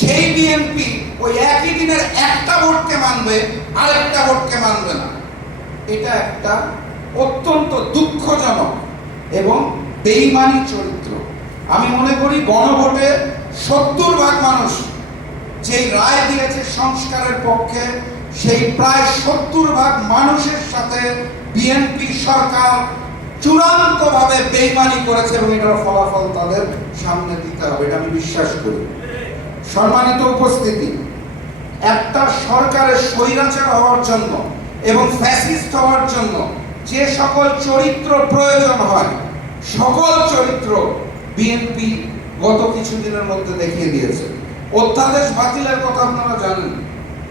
সেই বিএনপি ওই একই দিনের একটা ভোটকে মানবে, আরেকটা ভোটকে মানবে না। এটা একটা অত্যন্ত দুঃখজনক এবং বেঈমানি চরিত্র। আমি মনে করি গণভোটে 70% মানুষ যেই রায় দিয়েছে সংস্কারের পক্ষে, সেই প্রায় 70% মানুষের সাথে বিএনপি সরকার চূড়ান্তভাবে বেঈমানি করেছে এবং এটার ফলাফল তাদের সামনে দিতে হবে, এটা আমি বিশ্বাস করি। সম্মানিত উপস্থিতি, একটা সরকারের স্বৈরাচার হওয়ার জন্য এবং ফ্যাসিস্ট হওয়ার জন্য যে সকল চরিত্র প্রয়োজন হয়, সকল চরিত্র বিএনপি গত কিছুদিনের মধ্যে দেখিয়ে দিয়েছে। অধ্যাদেশ বাতিলের কথা আপনারা জানেন,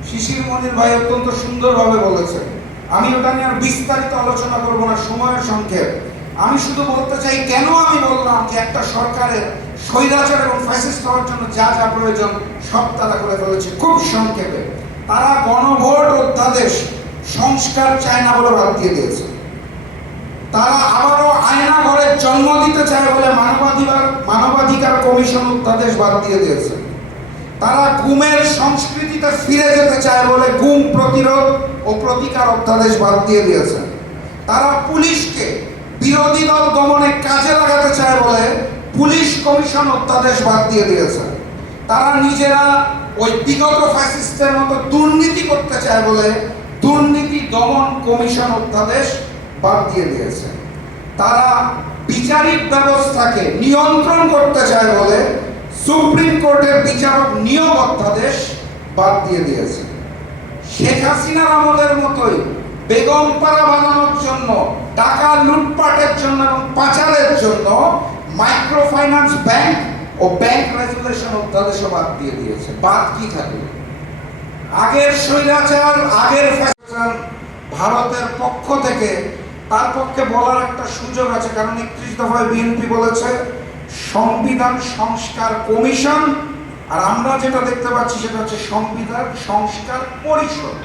শিশির মনির ভাই অত্যন্ত সুন্দরভাবে বলেছেন। আমি ওটা নিয়ে আর বিস্তারিত আলোচনা করব না, সময়ের সংক্ষেপ। আমি শুধু বলতে চাই কেন আমি বললাম যে একটা সরকারের স্বৈরাচার এবং ফ্যাসিস্ট হওয়ার জন্য যা যা প্রয়োজন সব তারা করে ফেলেছে। খুব সংক্ষেপে, তারা গণভোট অধ্যাদেশ সংস্কার চায় না বলে বাদ দিয়ে দিয়েছে। তারা আবারও আয়না ঘরের জন্ম দিতে চায় বলে মানবাধিকার কমিশন অধ্যাদেশ বাদ দিয়ে দিয়েছে। তারা গুমের সংস্কৃতিতে ফিরে যেতে চায় বলে গুম প্রতিরোধ ও প্রতিকার অধ্যাদেশ বাদ দিয়ে দিয়েছে। তারা পুলিশকে বিরোধী দল দমনে কাজে লাগাতে চায় বলে পুলিশ কমিশন অধ্যাদেশ বাদ দিয়ে দিয়েছে। তারা নিজেরা ওই বিগত ফ্যাসিস্টের মতো দুর্নীতি করতে চায় বলে দুর্নীতি দমন কমিশন অধ্যাদেশ বাদ দিয়ে দিয়েছে। তারা বিচারিক ব্যবস্থাকে নিয়ন্ত্রণ করতে চায় বলে সুপ্রিম কোর্টের বিচারক নিয়োগ অধ্যাদেশ বাদ দিয়ে দিয়েছে। শেখ হাসিনার আমলের মতোই বেগমপাড়া বানানোর জন্য, টাকা লুটপাটের জন্য এবং পাচারের জন্য মাইক্রো ফাইন্যান্স ব্যাংক ও ব্যাংক রেজুলেশন অধ্যাদেশও বাদ দিয়ে দিয়েছে। বাদ কি থাকবে? আগের স্বৈরাচার, আগের ফ্যাসিস্ট ভারতের পক্ষ থেকে তার পক্ষে বলার একটা সুযোগ আছে, কারণ 31 দফায় বিএনপি বলেছে সংবিধান সংস্কার কমিশন, আর আমরা যেটা দেখতে পাচ্ছি সেটা হচ্ছে সংবিধান সংস্কার পরিষদ।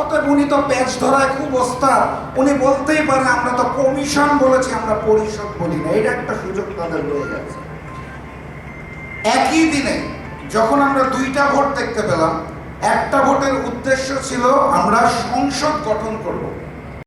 অতএব উনি তো পেঁচ ধরায় খুব ওস্তাদ, উনি বলতেই পারে আমরা তো কমিশন বলেছি, আমরা পরিষদ বলি না। এটা একটা সুযোগ তাদের রয়ে গেছে। একই দিনে যখন আমরা দুইটা ভোট দেখতে পেলাম, একটা ভোটের উদ্দেশ্য ছিল আমরা সংসদ গঠন করব।